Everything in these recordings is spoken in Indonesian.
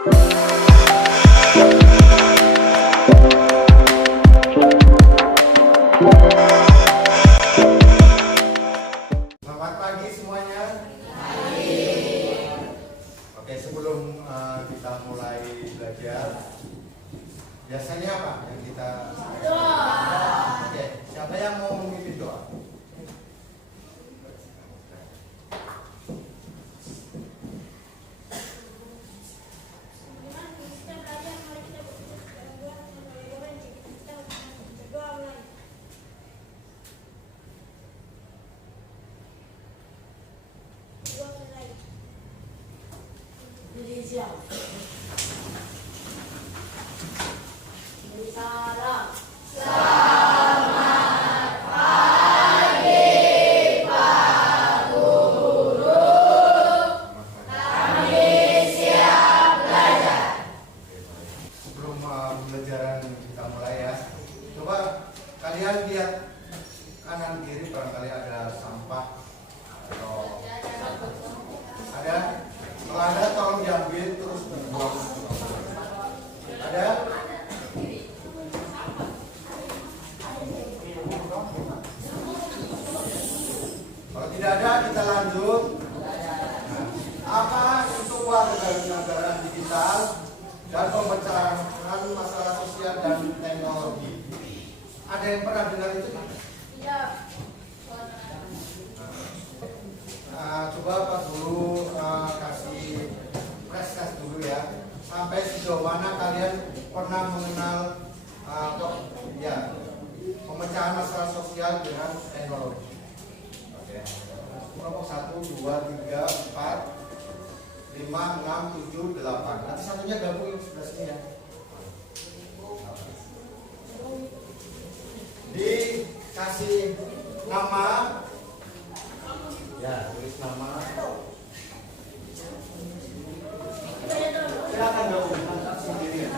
Selamat pagi semuanya. Oke, sebelum kita mulai belajar, biasanya apa yang kita doa? Oke, siapa yang mau memimpin doa? Sebelum pembelajaran kita mulai ya, coba kalian lihat kanan kiri, barangkali ada sampah atau ada. Kalau ada tolong diambil terus dibuang. Ada? Kalau tidak ada, kita lanjut. Apa itu kewarganegaraan digital dan pemecahan masalah sosial dan teknologi? Ada yang pernah dengar itu? Iya. Coba Pak Guru kasih flash test dulu ya. Sampai sejauh mana kalian pernah mengenal pemecahan masalah sosial dengan teknologi? Oke. Kelompok 1, 2, 3, 4, 5, 6, 7, 8. Nanti satunya gabung yang sebelah sini ya. Dikasih nama. Ya, tulis nama. Silakan gabung sendiri ya.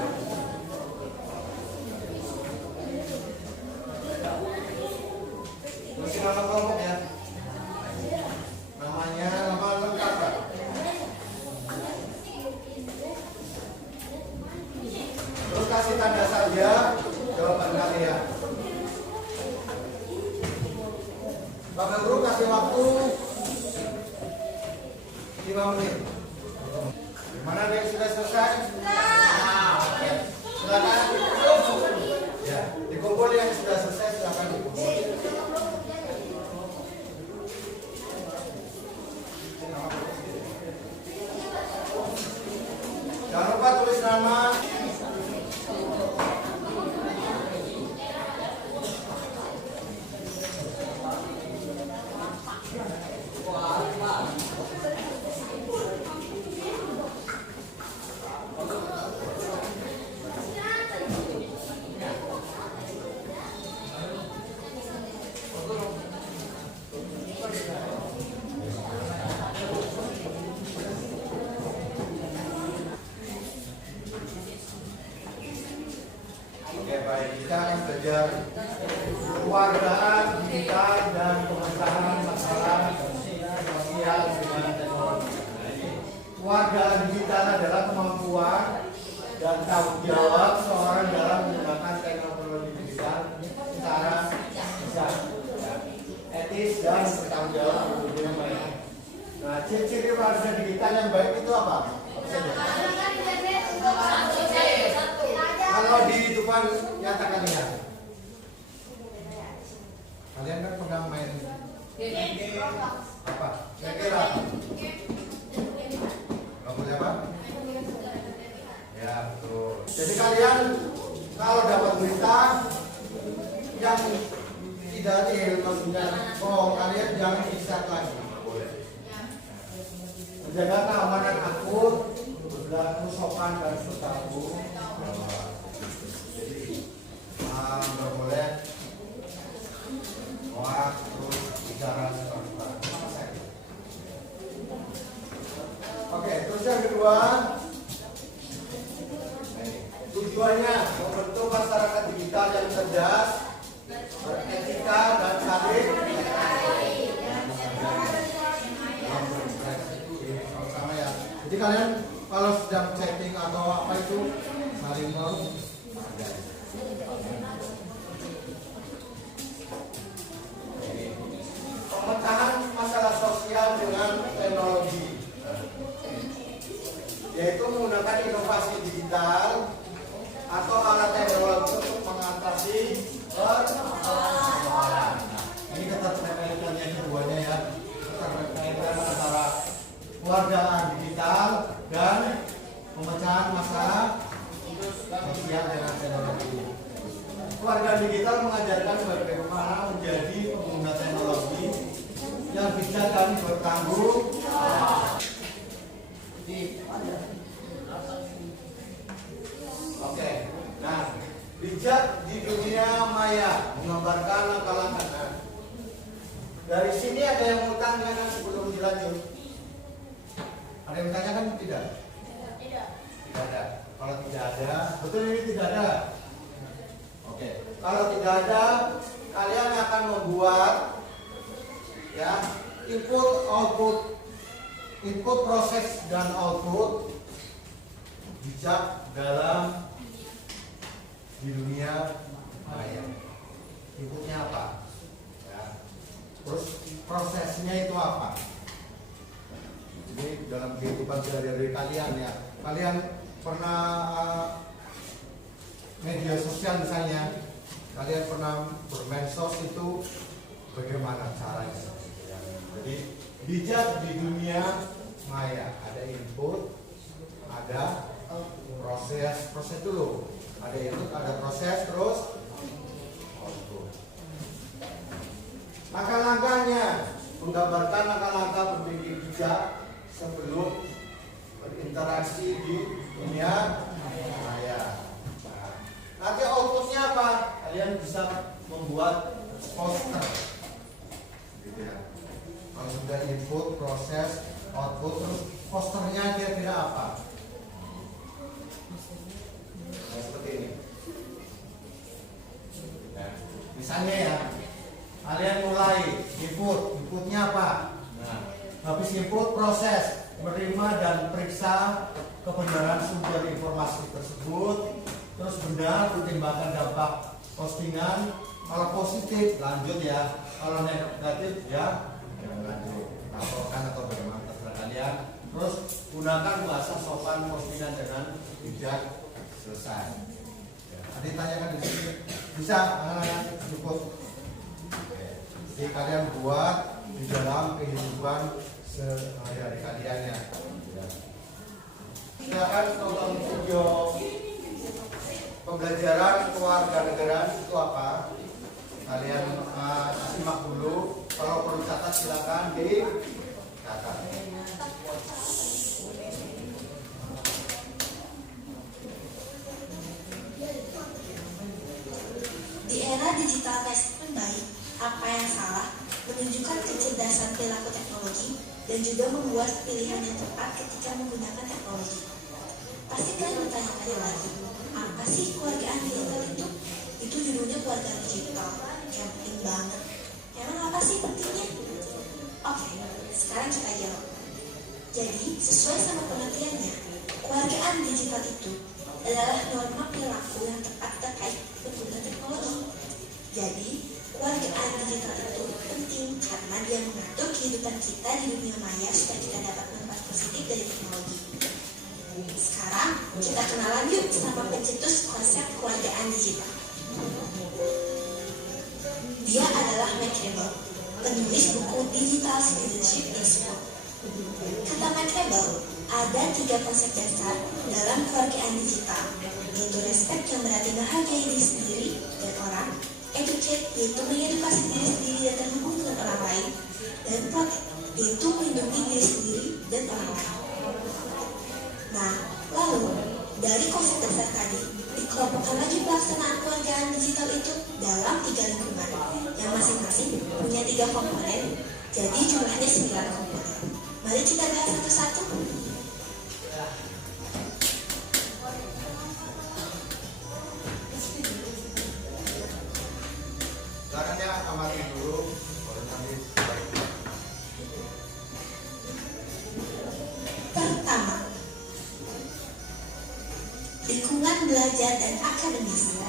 Tulis nama kelompok ya. Namanya, nama lengkap Pak. Terus kasih tanda saja jawaban kalian. Bapak Guru kasih waktu 5 menit. Gimana ada yang sudah selesai? Oke. Silakan. Ya, dikumpul yang sudah selesai, silakan dikumpul. Jangan lupa tulis nama. Oke, baik. Kita akan belajar kewargaan digital dan pemecahan masalah sosial dengan teknologi. Kewargaan digital adalah kemampuan dan tanggung jawab seorang dalam menggunakan teknologi digital secara bijak, etis dan bertanggung jawab untuk yang baik. Nah, ciri-ciri warga digital yang baik itu apa? Kalau di depan nyatakan ya. Kalian kan pernah main apa? Kira-kira kamu siapa? Ya betul. Jadi kalian kalau dapat berita yang tidak real, maksudnya kalian jangan di-share lagi. Boleh. Menjaga keamanan akun, kerusakan dan bertabung. Nggak boleh hoax terus bicara seperti. Oke, terus yang kedua, tujuannya membentuk masyarakat digital yang cerdas, beretika dan saling sama ya. Jadi kalian kalau kalau sedang chatting atau apa itu saling menghargai. Pemecahan masalah sosial dengan teknologi, yaitu menggunakan inovasi digital atau alat teknologi untuk mengatasi persoalan. Ini keterkaitan yang keduanya ya, keterkaitan antara kewargaan digital dan pemecahan masalah sosial dengan teknologi. Kewargaan digital mengajarkan bagaimana menjadi pengguna teknologi yang bijak dan bertanggung jawab. Oke, nah bijak di dunia maya menggambarkan langkah-langkah. Dari sini ada yang mau tanya sebelum dilanjut? Ada yang tanyakan tidak? Tidak. Tidak ada. Kalau tidak ada, betul ini tidak ada. Oke, kalau tidak ada, kalian akan membuat ya input output, input proses dan output bijak dalam di dunia maya. Inputnya apa? Ya. Terus prosesnya itu apa? Jadi dalam kehidupan sehari-hari kalian ya, kalian pernah media sosial misalnya, kalian pernah bermedsos itu bagaimana caranya? Jadi bijak di dunia maya, ada input, ada proses dulu, ada input, ada proses, terus output. Langkah-langkahnya menggambarkan langkah-langkah berpikir bijak sebelum berinteraksi di dunia maya. Nanti outputnya apa? Kalian bisa membuat poster, gitu ya. Kalau sudah input, proses, output, terus posternya kira-kira apa? Nah, seperti ini. Nah, misalnya ya, kalian mulai inputnya apa? Nah, habis input, proses, menerima dan periksa kebenaran sumber informasi tersebut. Terus benar, pertimbangkan dampak postingan. Kalau positif lanjut ya, kalau negatif ya jangan lanjut, laporkan atau bagaimana terserah kalian. Terus gunakan bahasa sopan postingan dengan bijak, selesai. Ya, ada yang tanyakan di sini bisa cukup. Jadi kalian buat di dalam kehidupan sehari-hari kalian ya. Silakan tonton video pembelajaran kewarganegaraan itu apa? Kalian simak dulu. Kalau perlu catat silakan dicatat. Di era digital pun baik, apa yang salah, menunjukkan kecerdasan perilaku teknologi dan juga membuat pilihan yang tepat ketika menggunakan teknologi. Pasti kalian bertanya-tanya lagi, apa sih kewargaan digital itu? Itu judulnya kewargaan digital, yang penting banget. Emang apa sih pentingnya? Oke, sekarang kita jawab. Jadi, sesuai sama pengertiannya, kewargaan digital itu adalah norma perilaku yang tepat terkait pengguna teknologi. Jadi, kewargaan digital itu penting karena dia mengatur kehidupan kita di dunia maya supaya kita dapat manfaat positif dari teknologi. Sekarang kita kenalan yuk sama pencetus konsep kewargaan digital. Dia adalah McCabe, penulis buku Digital Citizenship in School. Kata McCabe, ada 3 konsep dasar dalam kewargaan digital, yaitu respect yang berarti menghargai diri sendiri dan orang, educate yaitu mengedukasi diri sendiri dan terhubung dengan orang lain, dan protect yaitu melindungi diri sendiri dan orang lain. Nah, lalu dari konsep dasar tadi dikelompokkan lagi pelaksanaan kewargaan digital itu dalam 3 lingkungan yang masing-masing punya 3 komponen, jadi jumlahnya 9 komponen. Mari kita bahas satu-satu. Caranya amati dulu, baru nanti. Pertama, lingkungan belajar dan akademis.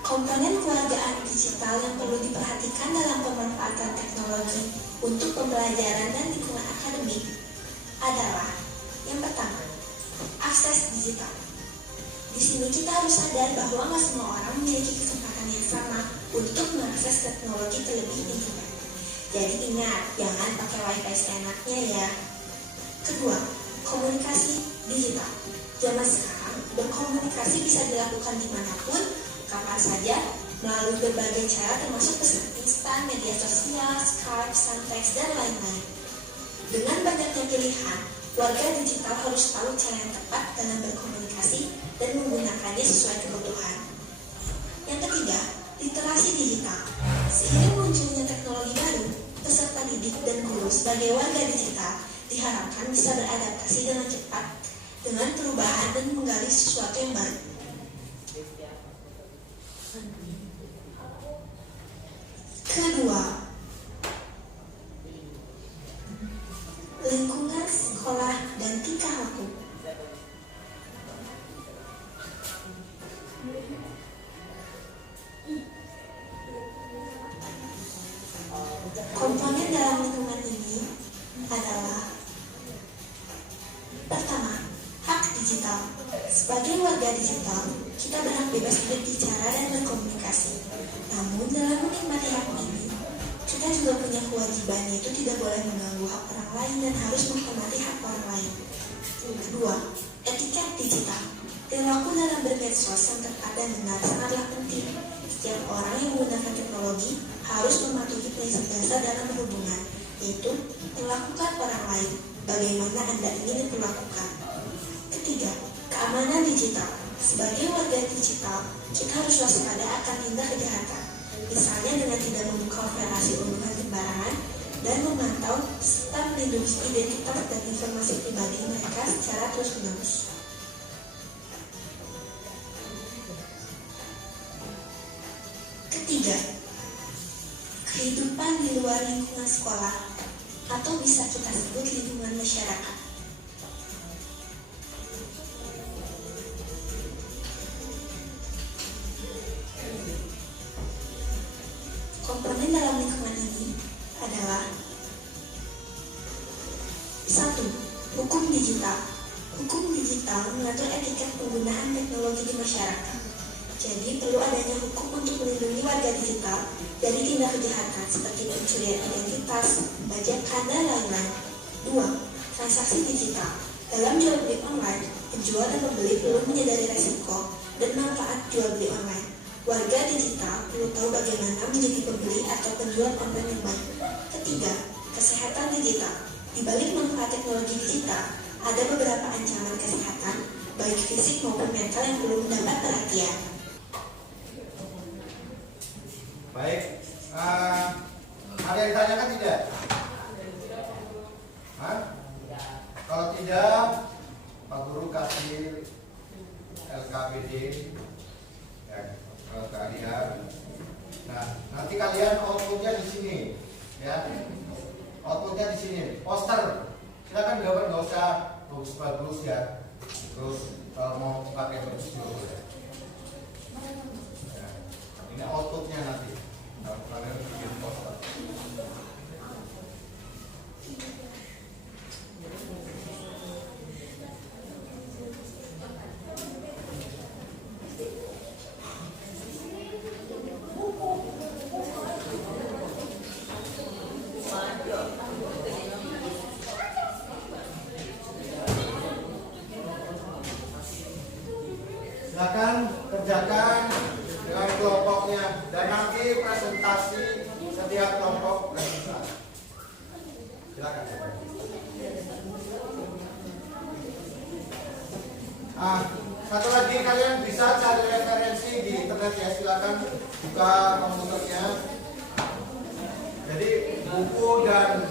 Komponen keluargaan digital yang perlu diperhatikan dalam pemanfaatan teknologi untuk pembelajaran dan lingkungan akademik adalah yang pertama, akses digital. Di sini kita harus sadar bahwa nggak semua orang memiliki kesempatan yang sama untuk mengakses teknologi terlebih internet. Jadi ingat, jangan pakai wifi seenaknya ya. Kedua, komunikasi digital. Zaman sekarang, berkomunikasi bisa dilakukan dimanapun, kapan saja, melalui berbagai cara termasuk pesan instan, media sosial, Skype, Suntext, dan lain-lain. Dengan banyaknya pilihan, warga digital harus tahu cara yang tepat dalam berkomunikasi dan menggunakannya sesuai kebutuhan. Yang ketiga, literasi digital. Seiring munculnya teknologi baru, peserta didik dan guru sebagai warga digital diharapkan bisa beradaptasi dengan cepat dengan perubahan dan menggali sesuatu yang baru. Kedua, lingkungan sekolah dan tingkah laku. Komponen dalam lingkungan ini adalah pertama, hak digital. Sebagai warga digital, kita berhak bebas berbicara dan berkomunikasi. Namun dalam menikmati hak ini, kita juga punya kewajiban, yaitu tidak boleh mengganggu hak orang lain dan harus menghormati hak orang lain. Kedua, etiket digital. Perilaku dalam bermedsos yang tepat dan benar sangatlah penting. Setiap orang yang menggunakan teknologi harus mematuhi prinsip dasar dalam berhubungan, yaitu perlakukan orang lain bagaimana Anda ingin diperlakukan. Ketiga, keamanan digital. Sebagai warga digital, kita harus waspada akan tindak kejahatan, misalnya dengan tidak membuka operasi unduhan sembarangan dan memantau serta melindungi identitas dan informasi pribadi mereka secara terus-menerus. Ketiga, kehidupan di luar lingkungan sekolah atau bisa kita sebut lingkungan masyarakat. Komponen dalam lingkungan ini adalah 1. Hukum digital. Hukum digital mengatur etiket penggunaan teknologi di masyarakat. Jadi perlu adanya hukum untuk melindungi warga digital dari tindak kejahatan seperti pencurian identitas, bajakan, dan lain-lain. 2. Transaksi digital. Dalam jual beli online, penjual dan pembeli perlu menyadari resiko dan manfaat jual beli online. Warga digital perlu tahu bagaimana menjadi pembeli atau penjual online yang baik. Ketiga, kesehatan digital. Di balik manfaat teknologi digital, ada beberapa ancaman kesehatan, baik fisik maupun mental yang perlu mendapat perhatian. Baik, ada yang ditanyakan tidak? Hah? Kalau tidak, Pak Guru kasih LKPD ya, kalian. Nah, nanti kalian outputnya di sini, ya. Outputnya di sini. Poster, silakan gambar, nggak usah bagus-bagus ya. Terus kalau mau pakai bagus dulu ya. Ini outputnya nanti. Kalau kalian bikin poster. Silakan kerjakan dengan kelompoknya dan nanti presentasi setiap kelompok presentasi. Silakan. Satu lagi, kalian bisa cari referensi di internet ya. Silakan buka komputernya. Jadi buku dan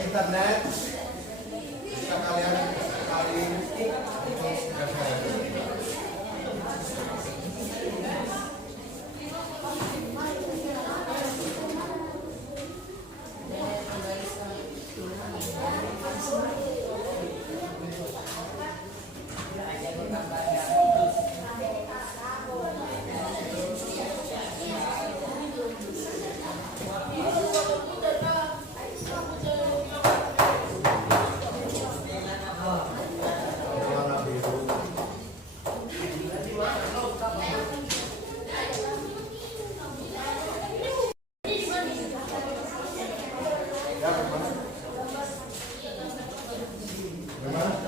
internet bisa kalian cari untuk referensi. Warna biru. Ya, bagaimana? Bagaimana?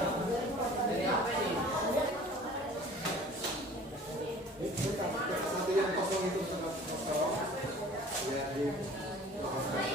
Satu yang kosong itu setengah kosong. Ya, di lepas.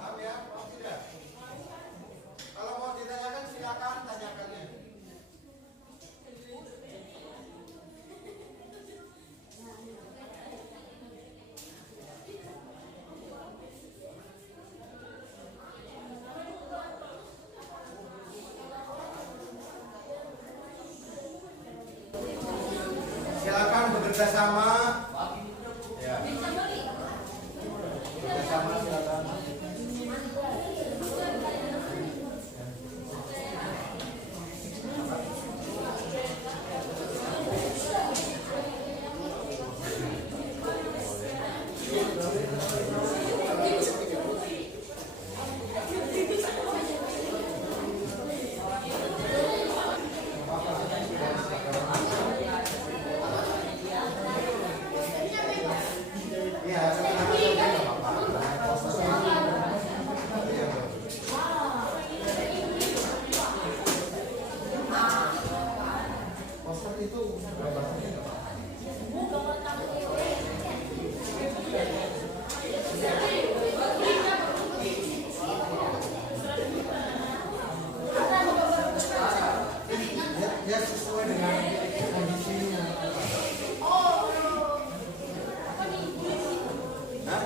Maaf ya, mau tidak? Kalau mau ditanyakan silakan tanyakannya. Silakan bekerja sama. Ya. Bekerja sama silakan. Iya, nggak apa-apa. Poster itu berapa? Ya sesuai dengan kondisinya. Hah?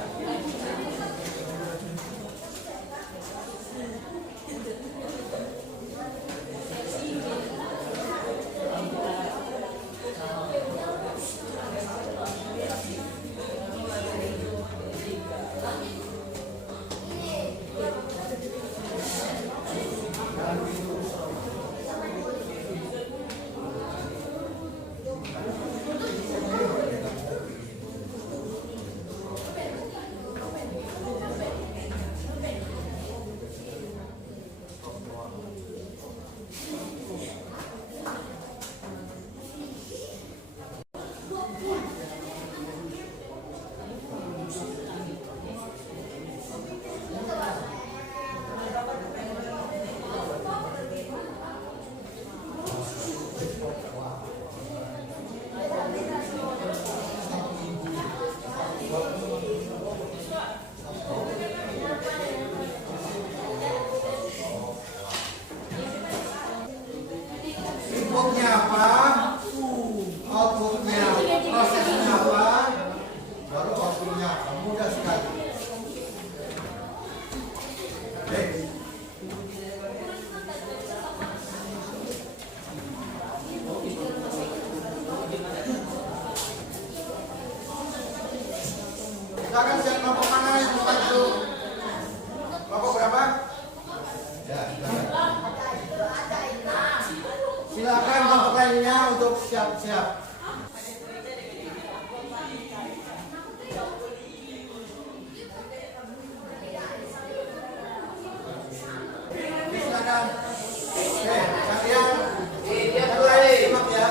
Inputnya apa? Outputnya proses Silakan kelompok lainnya untuk siap-siap. Silakan. Oke, kalian mulai simak ya.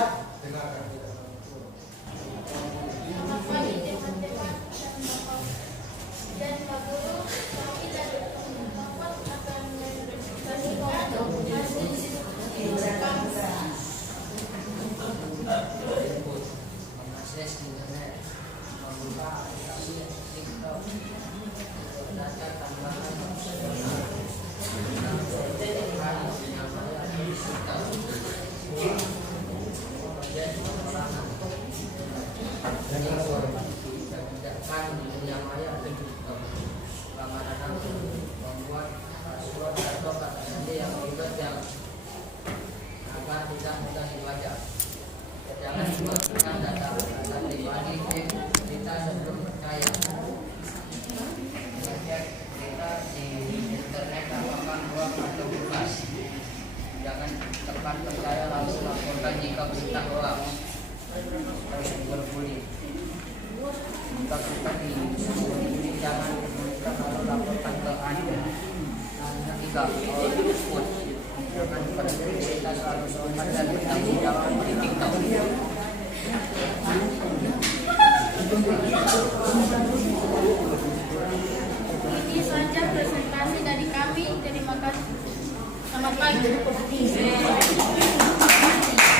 Jangan dimasukkan data pribadi kita sebelum percaya. Cek kita di internet apakah hoax atau bukan. Jangan cepat percaya lalu laporkan jika berita hoax. Harus berbully. Jika kita di jangan lalu laporkan ke Anda. Ketiga, tersebut jangan berita selalu sopan dan bertanggung jawab di TikTok. Ini saja presentasi dari kami. Terima kasih. Selamat pagi.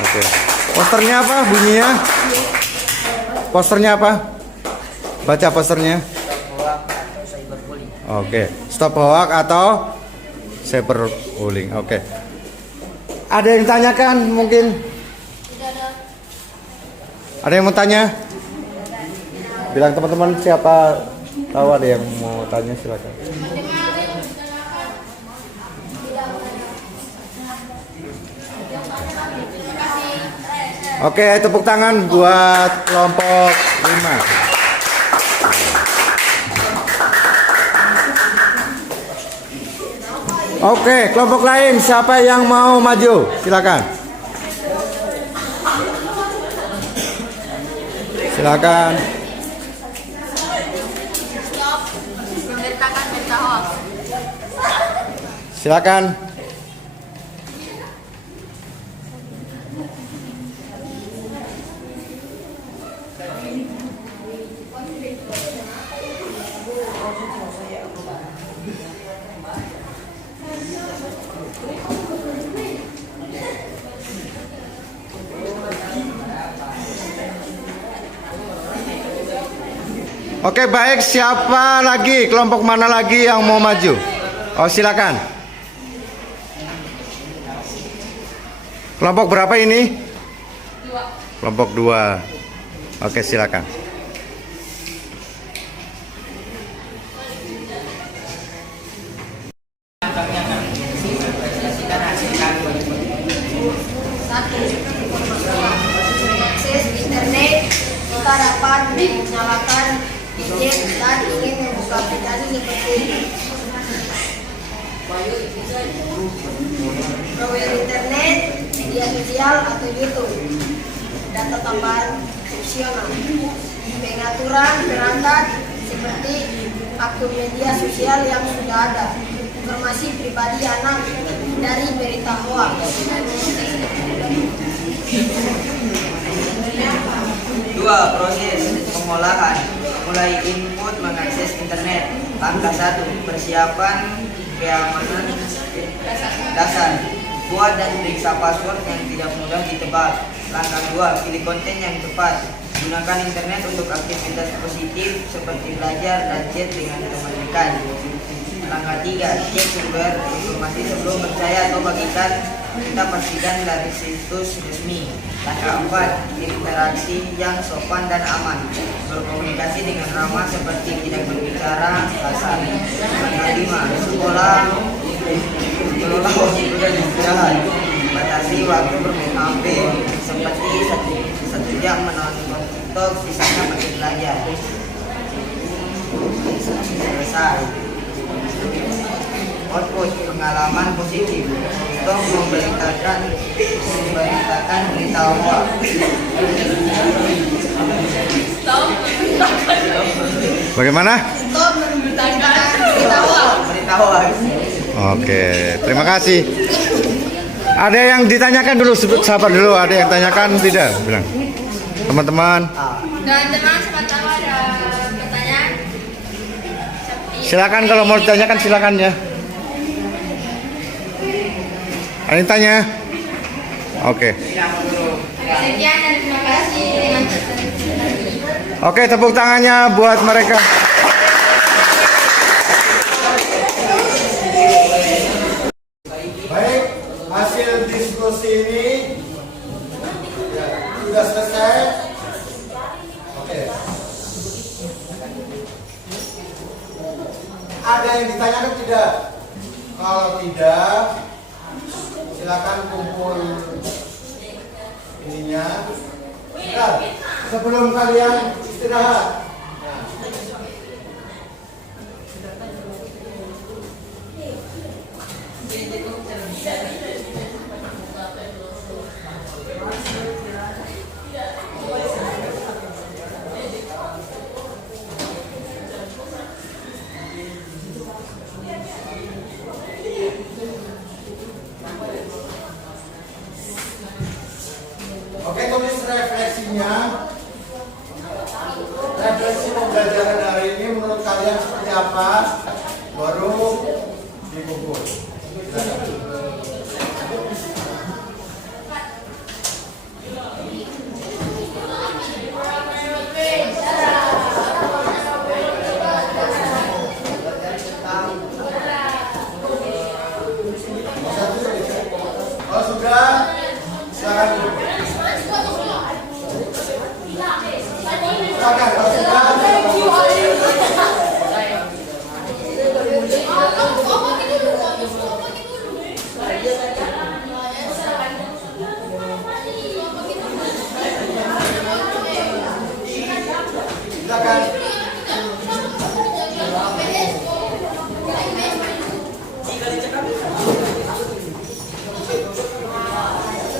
Oke. Posternya apa bunyinya? Posternya apa? Baca posternya. Oke. Stop hoax atau cyberbullying. Oke. Ada yang tanyakan mungkin? Tidak ada. Ada yang mau tanya? Bilang teman-teman siapa tahu ada yang mau tanya silakan. Oke, tepuk tangan buat kelompok 5. Oke, kelompok lain siapa yang mau maju? Silakan. Silakan. Memberitakan berita hoax. Silakan. Oke, baik, siapa lagi? Kelompok mana lagi yang mau maju? Oh, silakan. Kelompok berapa ini? 2. Kelompok 2. Oke, silakan. Akses internet, kita dapat menyalakan gadget dan ingin membuka aplikasi seperti browser internet, media sosial atau YouTube. Data tambahan opsional, pengaturan perangkat seperti akun media sosial yang sudah ada, informasi pribadi anak dari berita hoax. Dua, proses pengolahan mulai input mengakses internet. Langkah 1, persiapan keamanan dasar. Buat dan periksa password yang tidak mudah ditebak. Langkah 2, pilih konten yang tepat. Gunakan internet untuk aktivitas positif seperti belajar dan chat dengan teman dekat. Langkah 3, cek sumber informasi sebelum percaya atau bagikan. Kita pastikan dari situs resmi. Langkah 4, interaksi yang sopan dan aman. Berkomunikasi dengan ramah seperti tidak berbicara kasar. Langkah 5, sekolah kelola waktu dan istirahat. Batasi waktu bermain HP seperti 1 jam menonton TikTok, sisanya pergi belajar. Selesai. Output pengalaman positif. Untuk memberitakan sumber Memberitahu. Bagaimana? Untuk memberitahu. Memberitahu. Oke, terima kasih. Ada yang ditanyakan dulu, sabar dulu. Ada yang tanyakan tidak? Bilang. Teman-teman, Teman-teman, sementara ada pertanyaan. silakan kalau mau ditanyakan silakan ya. Ada yang tanya? Oke. Sekian dan terima kasih. Oke, tepuk tangannya buat mereka. Baik, hasil diskusi ini ya, sudah selesai. Oke. Ada yang ditanyakan tidak? Kalau tidak, silakan kumpul ininya. Nah, sebelum kalian istirahat. Oke, tulis refleksinya. Refleksi pembelajaran hari ini menurut kalian seperti apa? Baru dikumpul. Kalau sudah, silakan duduk. Silakan, kalau sudah, silakan.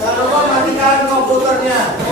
Jangan lupa matikan komputernya.